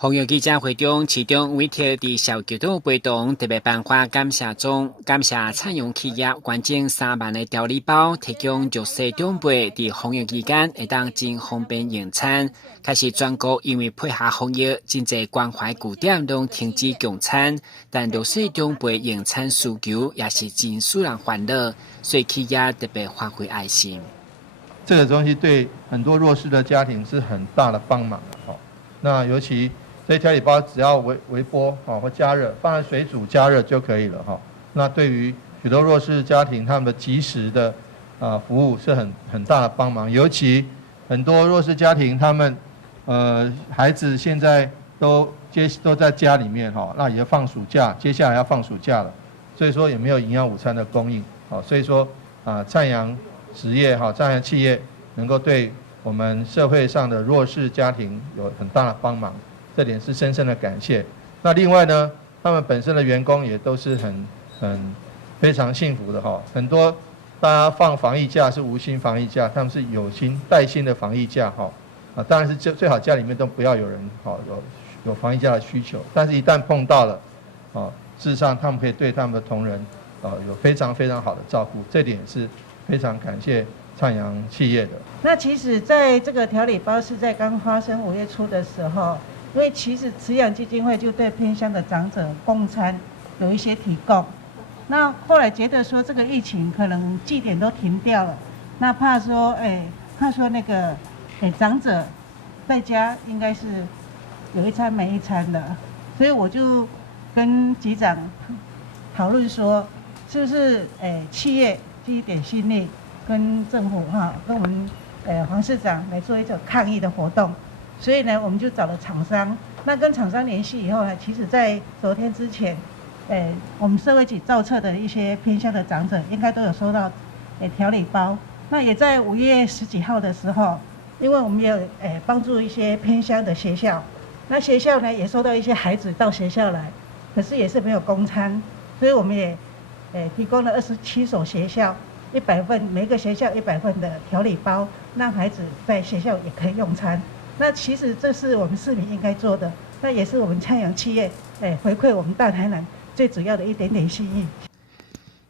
防疫记者会中，市长委托伫小桥头陪同特别颁发感谢状，感谢产用企业捐赠3万个调理包，提供弱势长辈伫防疫期间会当真方便用餐。开始全国因为配合防疫，真侪关怀据点拢停止供餐，但弱势长辈用餐需求也是真使人烦恼，所以企业特别发挥爱心。这个东西对很多弱势的家庭是很大的帮忙的。那尤其这些调理包只要微波或加热，放在水煮加热就可以了哈。那对于许多弱势家庭，他们的及时的服务是很大的帮忙。尤其很多弱势家庭，他们孩子现在都在家里面哈，那也放暑假，接下来要放暑假了，所以说也没有营养午餐的供应。所以说灿阳实业灿阳企业能够对我们社会上的弱势家庭有很大的帮忙。这点是深深的感谢。那另外呢，他们本身的员工也都是非常幸福的哈。很多大家放防疫假是无薪防疫假，他们是有薪带薪的防疫假哈。当然是最好家里面都不要有人有防疫假的需求，但是一旦碰到了事实上他们可以对他们的同仁有非常非常好的照顾，这点是非常感谢灿阳企业的。那其实在这个调理包是在刚发生5月初的时候，因为其实慈养基金会就对偏乡的长者供餐有一些提供，那后来觉得说这个疫情可能祭典都停掉了，那怕说那个长者在家应该是有一餐没一餐的，所以我就跟局长讨论说，是不是企业尽一点心力，跟政府跟我们黄市长来做一种抗疫的活动。所以呢，我们就找了厂商，那跟厂商联系以后呢，其实在昨天之前，我们社会局造册的一些偏乡的长者，应该都有收到调理包。那也在5月10几号的时候，因为我们也有帮助一些偏乡的学校，那学校呢也收到一些孩子到学校来，可是也是没有供餐，所以我们也提供了27所学校100份，每个学校100份的调理包，让孩子在学校也可以用餐。那其实这是我们市民应该做的，那也是我们灿阳企业回馈我们大台南最主要的一点点心意。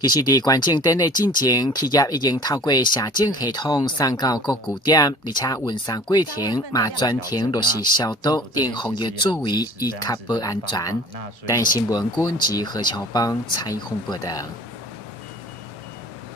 其实伫关键点的进前，企业已经透过社政系统送到各据点，而且运送过程嘛全程落实消毒等防疫作为，以确保安全。但新闻军及何乔邦采访报道。